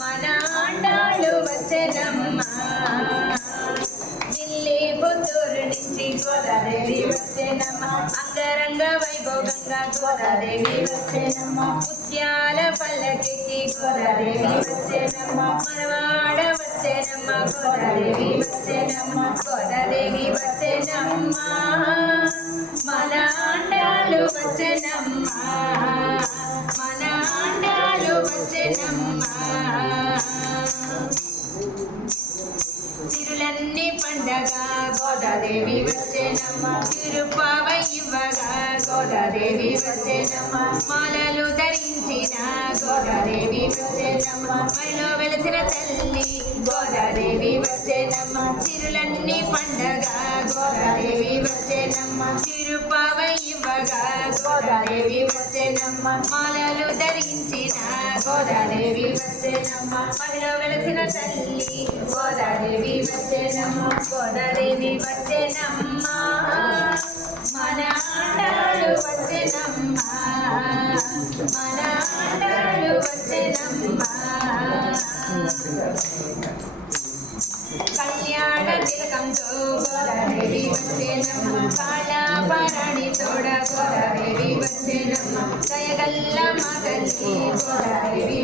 మన ఆండాలు వచ్చెనమ్మ ఢిల్లీ పుత్తూరు నుంచి గోదాదేవి వచ్చెనమ్మ అంగరంగ వైభోగంగా గోదాదేవి వచ్చెనమ్మ ముత్యాల పల్లకికి గోదాదేవి వచ్చెనమ్మ మనవాడ వచ్చెనమ్మ గోదాదేవి వచ్చెనమ్మ గోదాదేవి వచ్చెనమ్మ మన ఆండాలు వచ్చెనమ్మ మన ఆండాలు వచ్చెనమ్మ సిరులన్నీ పండగ గోదాదేవి వచ్చెనమ్మ తిరుపావై ఇవ్వగా గోదాదేవి వచ్చెనమ్మ మాలలు ధరించిన గోదాదేవి వచ్చెనమ్మ మైలో వెలిసిన తల్లి గోదాదేవి వచ్చెనమ్మ సిరులన్నీ పండగ గోదాదేవి వచ్చెనమ్మ తిరుపావై ఇవ్వగా గోదాదేవి వచ్చెనమ్మ మాలలు ధరించిన గోదాదేవి వచ్చెనమ్మ మైలో వెలిసిన తల్లి గోదాదేవి వచ్చెనమ్మ గోదాదేవి వచ్చెనమ్మ మన ఆండాలు వచ్చెనమ్మ మన ఆండాలు వచ్చెనమ్మ కళ్యాణ తిలకంతో గోదాదేవి వచ్చెనమ్మ కాళాభరణి తోడ గోదాదేవి వచ్చెనమ్మ దయగల్ల మా తల్లి గోదాదేవి